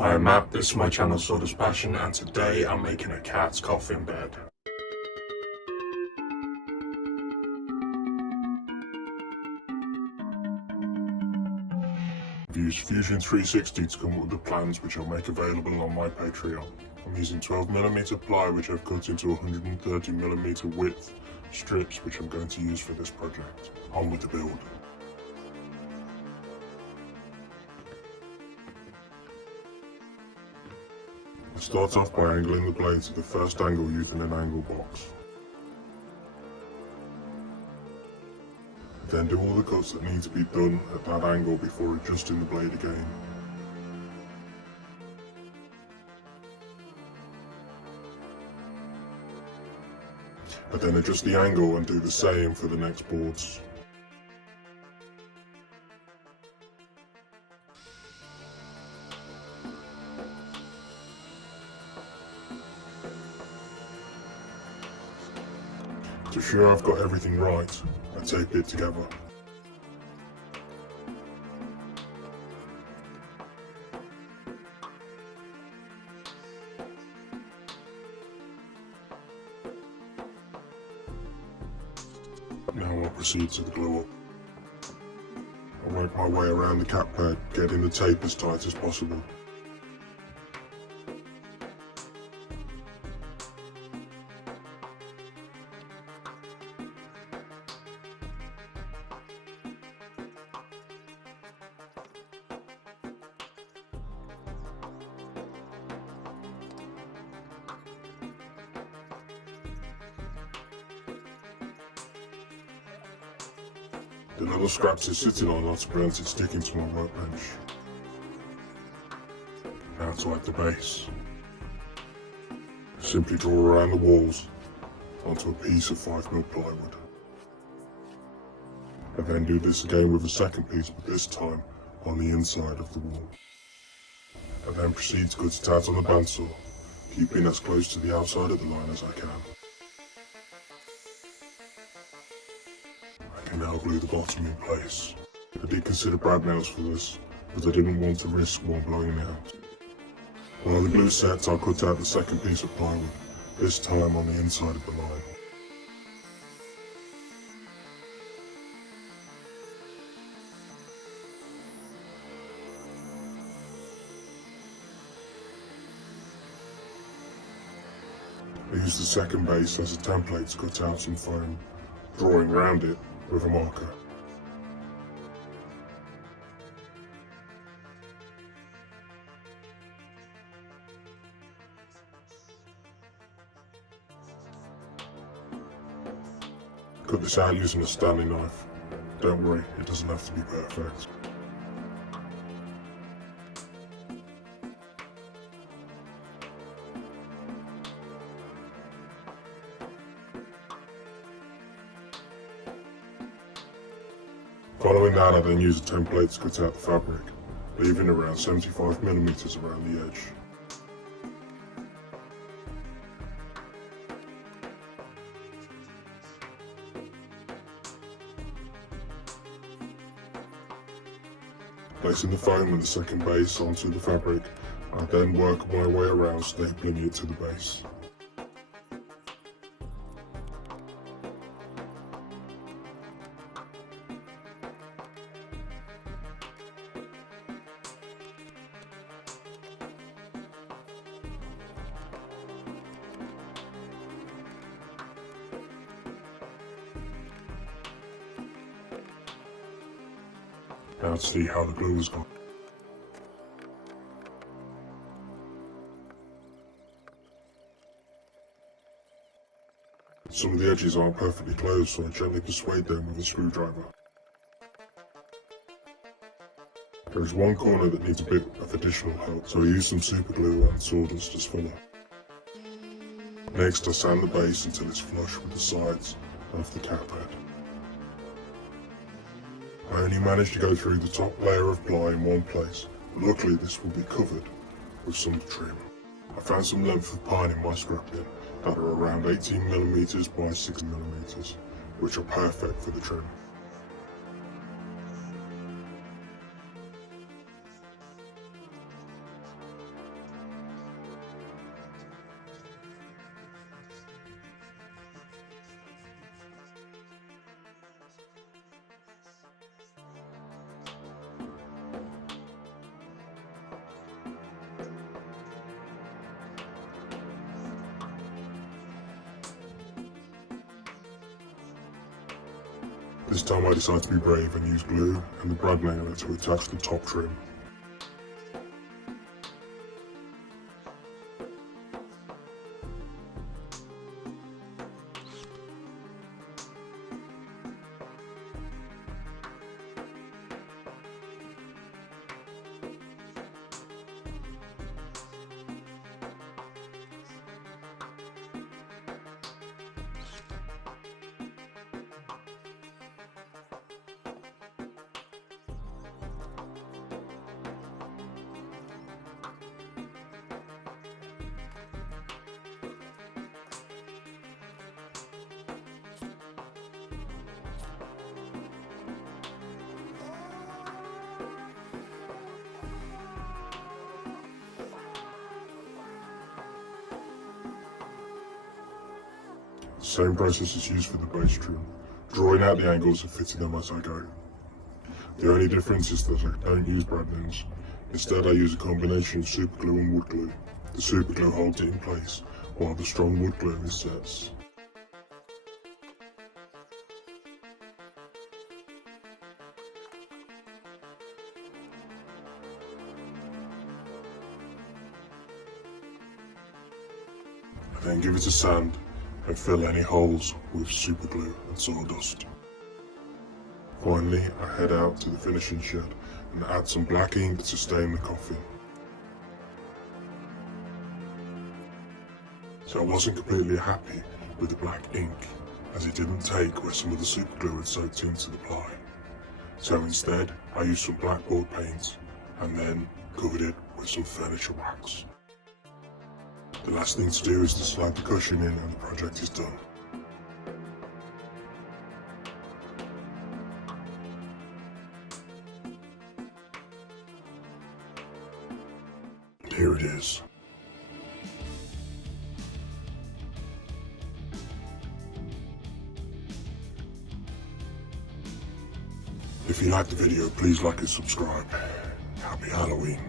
Hi, I'm Matt, this is my channel Sawdust Passion, and today I'm making a cat's coffin bed. I've used Fusion 360 to come up with the plans, which I'll make available on my Patreon. I'm using 12mm ply, which I've cut into 130mm width strips, which I'm going to use for this project. On with the build. I start off by angling the blade to the first angle using an angle box. Then do all the cuts that need to be done at that angle before adjusting the blade again. I then adjust the angle and do the same for the next boards. To ensure I've got everything right, I tape it together. Now I'll proceed to the glue up. I work my way around the cat pad, getting the tape as tight as possible. The little scraps it's sitting on are to prevent it sticking to my workbench. Now to add the base. Simply draw around the walls onto a piece of 5mm plywood. I then do this again with a second piece, but this time on the inside of the wall. I then proceed to cut it out on the bandsaw, keeping as close to the outside of the line as I can. I can now glue the bottom in place. I did consider brad nails for this, but I didn't want to risk one blowing out. While the glue sets, I'll cut out the second piece of plywood, this time on the inside of the line. I use the second base as a template to cut out some foam, drawing round it with a marker. Cut this out using a Stanley knife. Don't worry, it doesn't have to be perfect. Following that, I then use a template to cut out the fabric, leaving around 75mm around the edge. Placing the foam and the second base onto the fabric, I then work my way around stapling it to the base. Now to see how the glue has gone. Some of the edges aren't perfectly closed, so I gently persuade them with a screwdriver. There is one corner that needs a bit of additional help, so I use some super glue and sawdust as filler. Next, I sand the base until it's flush with the sides of the cat pad. I only managed to go through the top layer of ply in one place, but luckily this will be covered with some trim. I found some length of pine in my scrap bin that are around 18mm by 6mm, which are perfect for the trim. This time I decided to be brave and use glue and the brad nailer to attach the top trim. The same process is used for the base trim, drawing out the angles and fitting them as I go. The only difference is that I don't use brad nails. Instead I use a combination of super glue and wood glue. The super glue holds it in place, while the strong wood glue insets. I then give it a sand and fill any holes with super glue and sawdust. Finally, I head out to the finishing shed and add some black ink to stain the coffin. So I wasn't completely happy with the black ink, as it didn't take where some of the super glue had soaked into the ply. So instead, I used some blackboard paint and then covered it with some furniture wax. The last thing to do is to slide the cushion in and the project is done. And here it is. If you liked the video, please like and subscribe. Happy Halloween.